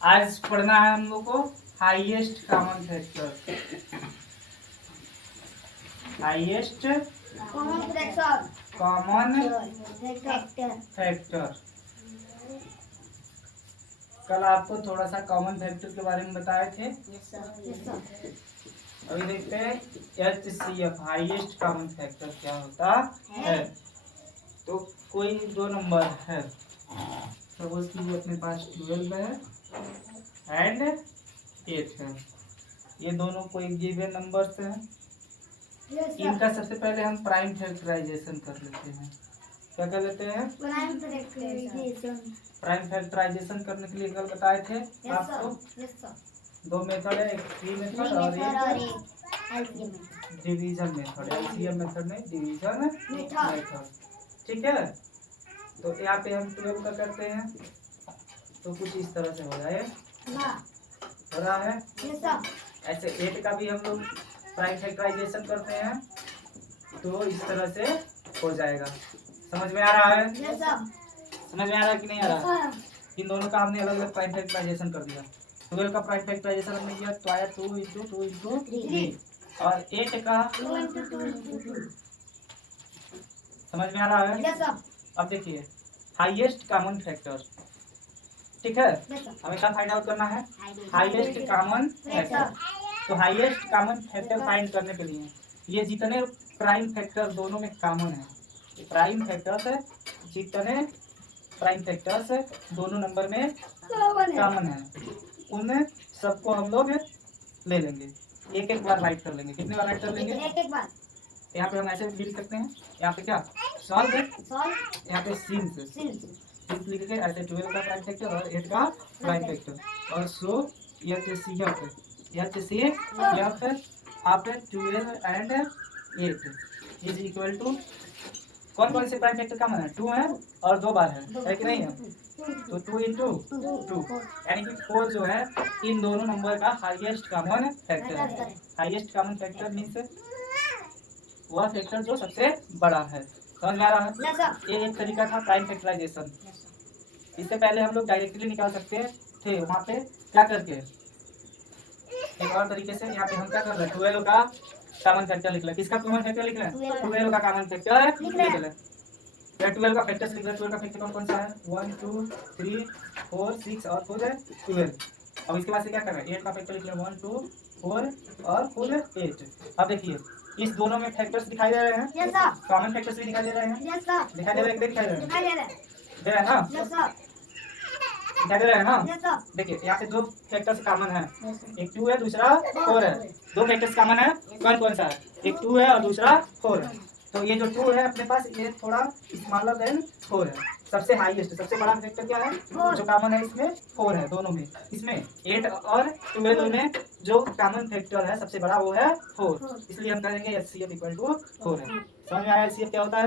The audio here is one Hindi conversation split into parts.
आज पढ़ना है हम लोग को highest common factor. Highest common factor. कल आपको थोड़ा सा कॉमन फैक्टर के बारे में बताए थे। अभी देखते हैं HCF हाईएस्ट कॉमन फैक्टर क्या होता है। तो कोई दो नंबर है, सपोज कि अपने पास 12 है एंड 8 है। ये दोनों कोई गिवन नंबर्स हैं। इनका सबसे पहले हम प्राइम फैक्टराइजेशन कर लेते हैं। क्या कर लेते हैं? प्राइम फैक्टराइजेशन करने के लिए कल बताए थे आपको। दो मेथड है, एक फ्री मेथड और एक डिवीजन मेथड। एलसीएम मेथड में डिवीजन मेथड। ठीक है, तो यहाँ पे हम 12 का करते हैं तो कुछ इस तरह से हो रहा है। ऐसे 8 का भी हम लोग प्राइम फैक्टराइजेशन करते हैं तो इस तरह से हो जाएगा। समझ में आ रहा है? समझ में आ रहा है कि नहीं आ रहा है? इन दोनों का हमने अलग अलग प्राइम फैक्टराइजेशन कर दिया। 12 का प्राइम फैक्टराइजेशन हमने किया तो आया 2 × 2 × 3 और 8 का समझ में आ रहा है? अब देखिए हाईएस्ट कॉमन फैक्टर। ठीक है, हमें क्या फाइंड आउट करना है? Highest common factor. तो हाईएस्ट कॉमन फैक्टर फाइंड करने के लिए ये जितने प्राइम फैक्टर दोनों में कॉमन है, प्राइम फैक्टर्स है, जितने प्राइम फैक्टर्स है दोनों नंबर में कॉमन है, उन सबको हम लोग ले लेंगे। एक एक बार राइट कर लेंगे। कितने बार राइट कर लेंगे? एक बार। यहाँ पे हम ऐसे लिख सकते हैं, यहाँ पे क्या सॉल्व, यहाँ पे सिंस लिख के ऐसे 12 का प्राइम फैक्टर और 8 का प्राइम फैक्टर और so HCF after 12 and 8 is equal to कौन कौन से प्राइम फैक्टर कॉमन है? 2 है और 2 बार है कि नहीं है? तो 2 × 2 यानी कि 4 जो है इन दोनों नंबर का हाईएस्ट कॉमन फैक्टर है। हाईएस्ट कॉमन फैक्टर मीन्स वह फैक्टर जो सबसे बड़ा है। समझ में आ रहा है? ये एक तरीका था प्राइम फैक्टराइजेशन। इससे पहले हम लोग डायरेक्टली निकाल सकते थे वहाँ पे क्या करके, एक और तरीके से। यहाँ पे हम क्या कर रहे हैं? 12 का कॉमन फैक्टर लिख रहे हैं। किसका कॉमन फैक्टर लिख रहे हैं? 12 का कॉमन फैक्टर लिख रहे हैं। 12 का फैक्टर्स लिख रहे हैं। 12 का फैक्टर कौन सा है? 1 2 3 4 6 और 4 है 12। अब इसके बाद से क्या कर रहे हैं? 8 का फैक्टर लिख रहे हैं 1 2 4 और 4 8। अब देखिए इस दोनों में फैक्टर्स दिखाई दे रहे हैं। कॉमन फैक्टर्स भी दिखाई दे रहे हैं। दिखाई दे रहे हैं, दिखाई दे रहे हैं ना? दिखाई दे रहे हैं ना? देखिए यहाँ पे दो फैक्टर्स कॉमन है, एक 2 है दूसरा 4 है। दो फैक्टर्स कॉमन है, कौन कौन सा है? एक 2 है और दूसरा 4 है। तो ये जो 2 है अपने पास ये थोड़ा स्मॉलर देन 4 है। सबसे हाईएस्ट सबसे बड़ा फैक्टर क्या है जो कॉमन है? इसमें 4 है दोनों में। इसमें 8 और 12 में जो कॉमन फैक्टर है सबसे बड़ा वो है 4, इसलिए हम कहेंगे HCF = 4 है। समझ में आया HCF क्या होता है?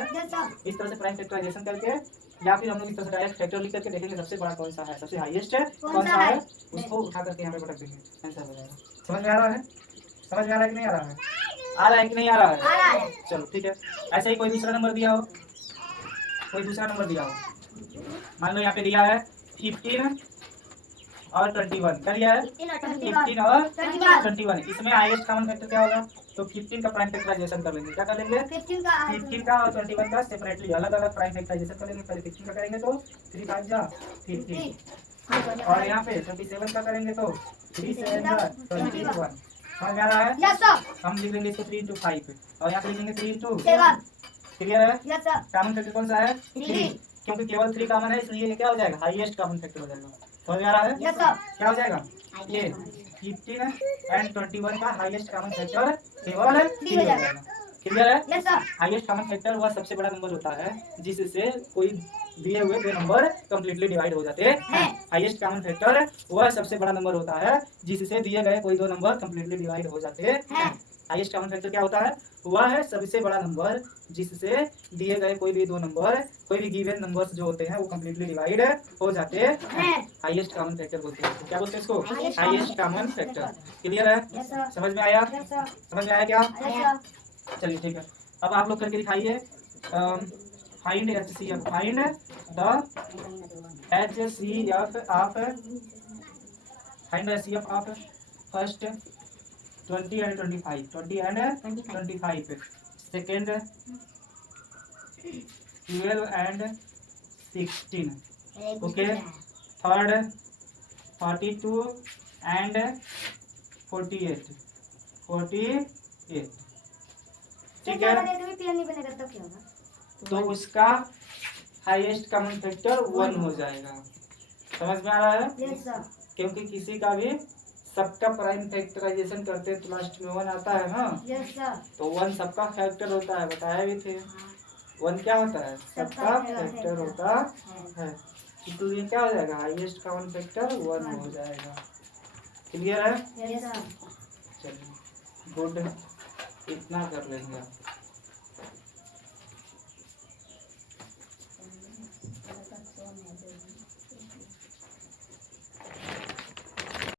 इस तरह से प्राइम फैक्टराइजेशन करके या फिर हम लोग इस तरह से डायरेक्ट फैक्टर लिख करके देखेंगे सबसे बड़ा कौन सा है, सबसे हाईएस्ट है कौन सा है, उसको उठा करके यहाँ पे रख देंगे, आंसर हो जाएगा। समझ में आ रहा है? समझ में आ रहा है कि नहीं आ रहा है? आ रहा है कि नहीं आ रहा है? चलो ठीक है। ऐसे ही कोई दूसरा नंबर दिया हो, कोई दूसरा नंबर दिया हो, मान लो यहाँ पे दिया है 15 और 21। क्या दिया है? 15 और 21। इसमें हाईएस्ट कॉमन फैक्टर क्या होगा? तो 15 का प्राइम फैक्टराइजेशन कर लेंगे। क्या कर लेंगे? 15 का और 21 का सेपरेटली अलग अलग प्राइम फैक्टराइजेशन कर लेंगे। पहले 15 का करेंगे तो 3 5 जा 15 और यहाँ पे 27 का करेंगे तो 3 7 जा 21। समझ में आ रहा है? हम लिख लेंगे इसको 3 × 5 और यहाँ पे लिखेंगे 3 × 7। क्लियर है? कॉमन फैक्टर कौन सा है? 3, क्योंकि केवल 3 कॉमन है इसलिए ये क्या हो जाएगा? हाईएस्ट कॉमन फैक्टर हो जाएगा। समझ में आ रहा है? क्या हो जाएगा? ये 15 एंड 21 का हाईएस्ट कॉमन फैक्टर केवल 3 हो जाएगा। क्लियर है? हाईएस्ट कॉमन फैक्टर वह सबसे बड़ा नंबर होता है जिससे कोई दिए हुए दो नंबर कंप्लीटली डिवाइड हो जाते हैं। हाईएस्ट कॉमन फैक्टर वह सबसे बड़ा नंबर होता है जिससे दिए गए कोई दो नंबर कंप्लीटली डिवाइड हो जाते हैं। हाईएस्ट कॉमन फैक्टर क्या होता है? वह है सबसे बड़ा नंबर जिससे दिए गए कोई भी दो नंबर, कोई भी गिवन नंबर्स जो होते हैं वो कंप्लीटली डिवाइड हो जाते हैं। हाईएस्ट कॉमन फैक्टर बोलते हैं। क्या बोलते हैं इसको? Highest common factor. क्लियर है? समझ में आया? समझ में आया क्या? चलिए ठीक है। अब आप लोग करके दिखाइए। Find HCF, find the HCF of find the HCF of first 20 and 25, 20 and 25, second 12 and 16, okay, third 42 and 48, ठीक है। तो उसका हाईएस्ट कॉमन फैक्टर 1 हो जाएगा, समझ में आ रहा है? Yes sir. क्योंकि किसी का भी सबका प्राइम फैक्टराइजेशन करते हैं तो लास्ट में 1 आता है ना। Yes sir. तो 1 सबका फैक्टर होता है, बताया भी थे। 1 क्या होता है? सबका फैक्टर होता है। तो ये क्या हो जाएगा? हाईएस्ट कॉमन फैक्टर 1 हो जाएगा। क्लियर है? Yes sir. चलिए गुड, इतना कर लेंगे।